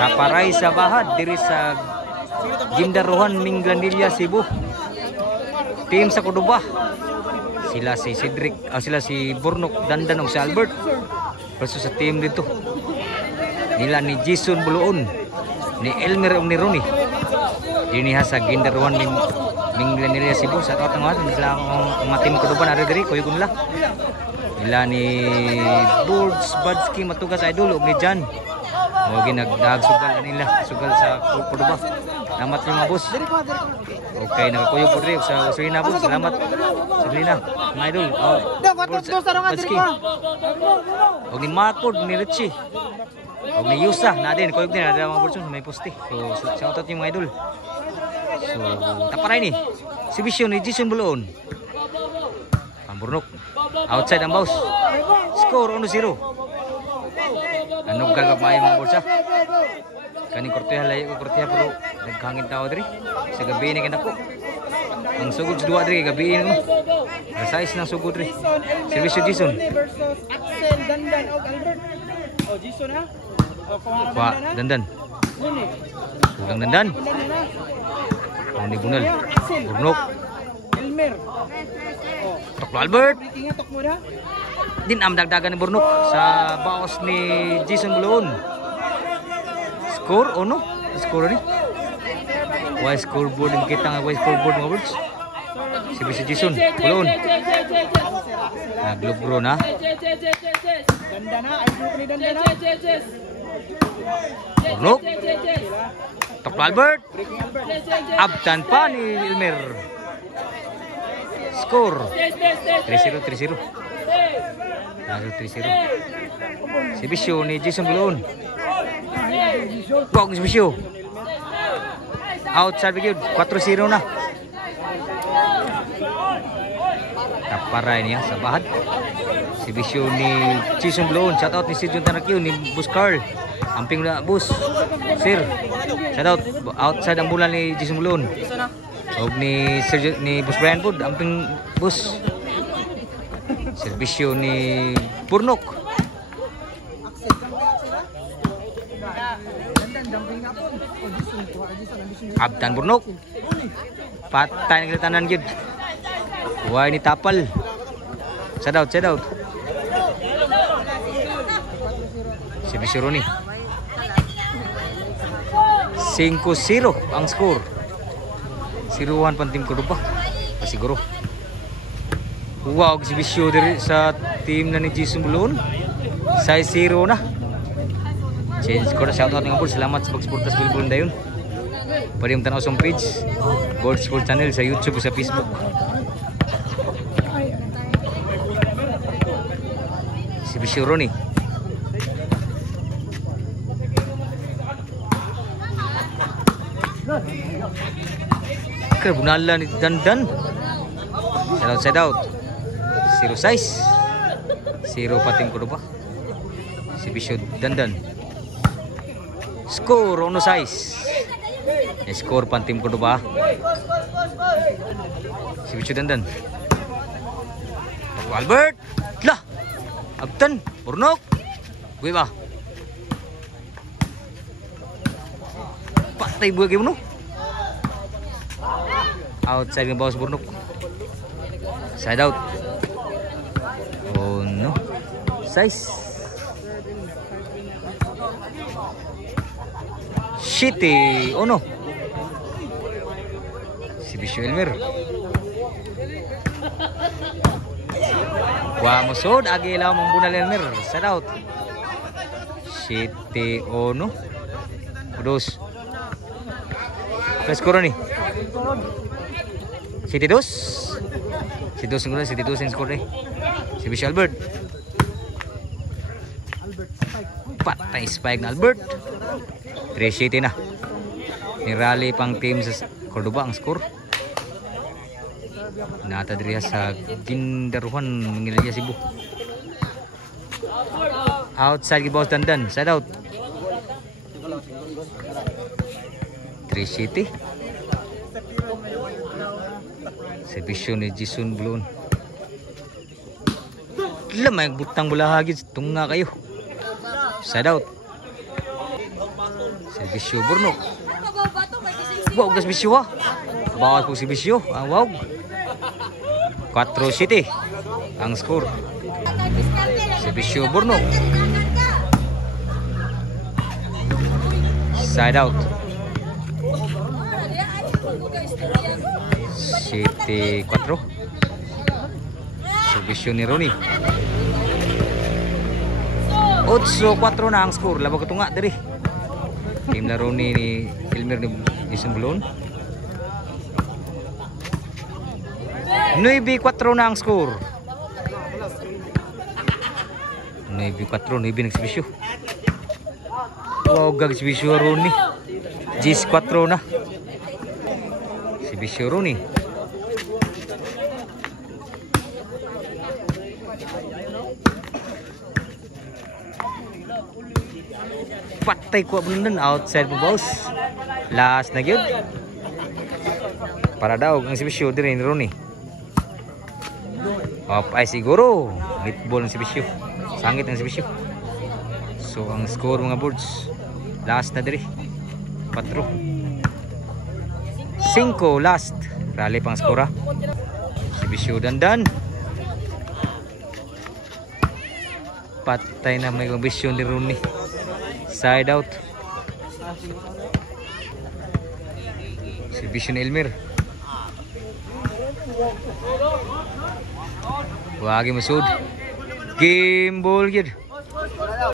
Taparay sa bahad diri sa Gindaruhan, Minglanilla, Cebu. Team sa Cordoba. Sila si Cedric, sila si Burnok Dandan ug si Albert. Versus sa team dito nila ni Jason Buluon, ni Elmer ug ni Ronnie. Diniha sa Gindaruhan, Minglanilla, Cebu. Sa katong sila ang team Cordoba na diri kuy kunla. Nila ni Birds Badsky Matugas Idol ug ni Jan. Mo ginagdagsugal nila, sugal sa Cordoba. Salamat mga boss. Okay, nakakuyo po rin sa Usulina boss. Salamat. Usulina, mga idol. Badsky. O ni Marco, ni Richie. O ni Yusa, na din. Kuyog din, ada mga boss may poste. So, shout out yung mga idol. So, taparay ni. Si Vision ni Jason Buluon. Ang Burnok. Outside ang boss. Score 1-0. Ano gagawin maayo mga boss ha? Kaning korteha layo ko korteha pero naghangin tao diri sa gabi ni kanako. Ang sugod sa duwa diri gabi ni mo. Size ng sugod diri. Servisyo Jason versus Axel Dandan og Albert. Oh Jason ha. Pa Dandan. Kulang Dandan. Ni Bunal. Burnok. Elmer. Tok Albert. Tingnan tok mo da. Din am dagdagan ni Burnok sa baos ni Jason Buluon. Score o no? Score ni? Why scoreboard yung kita nga why scoreboard mga birds? Si Jason Buluon. Naglubro na. Dandana, ay buko ni Dandana. Burnok. Tok Albert. Abtan pa ni Elmer. Score 3-0, 3-0. Nasa 3-0. Si Bisyo ni Jason Buluon. Bong si Bisyo. Outside bigyan. 4-0 na. Taparay niya sa bahad. Si Bisyo ni Jason Buluon. Shout out ni Sid John Tanakyo ni Bus Carl. Amping na bus. Sir. Shout out. Outside ang bulan ni Jason Buluon. Og ni Sir ni Bus Brian Food. Amping bus. Servisyo ni Burnok. Abtan Burnok. Patay ng tanan gid. Huwag ni Tapal. Sad out, sad out. Servisyo Ronnie. 5-0 ang score. 0-1 pantim Cordoba. Pasiguro. Wow, exhibition diri sa team na ni Jason Buluon. Size 0 na. Change ko na shout out ng board. Salamat sa pagsuporta sa Bilbon dayon. Pwede mo tanaw sa page Gold Sport Channel sa YouTube o sa Facebook. Si Bisyo Ronnie. Bunala ni Dandan. Side out. 0 size. 0 pating Cordoba. Si Bisyo Dandan. Score 1 size. Score pantim Cordoba. Si Bisyo Dandan. Albert. Lah. Abtan. Burnok. Gue ba. Patay buhay kayo no. Outside ng bawas Burnok. Side out. Oh no. Size. Shitty. Oh no. Si Bisyo Elmer. Wamusod. Agilaw mong bunal Elmer. Side out. Shitty. Oh no. Kudos. Plus kuro ni. City 2. Si 2 siguro, si 2 yung score eh. Si Bisyo Albert. Patay spike na Albert. 3-0 na. Nirally pang team sa Cordoba ang score. Nata diri sa Gindaruhan, Minglanilla, Cebu. Outside gibawas Dandan, side out. 3-0. Servisyo ni Jason Buluon. Lamay butang bola hagid tunga kayo. Side out. Servisyo Burnok. Wow, gas bisyo ha. Bawat po si bisyo. Wow. 4-7 ang score. Servisyo Burnok. Side out. City 4. Servisyo ni Ronnie. 8-4 na ang score. Labag ito nga dari. Team na Ronnie ni Elmer ni Isumblon. 9-4 na ang score. 9-4, 9 nagsibisyo. Wow, gagsibisyo Ronnie. 10-4 na. Sibisyo Ronnie. Patay ko abundan outside po boss. Last na gyud. Para daw ang sibisyo din ni Ronnie. Ay siguro hitball ng sibisyo. Sangit ang sibisyo. So ang score mga boards. Last na diri. 4. 5 last. Rally pang skora. Sibisyo dandan. Patay na may bisyo ni Ronnie. Side out. Sibisyo ni Elmer. Wagi masud. Game ball gid.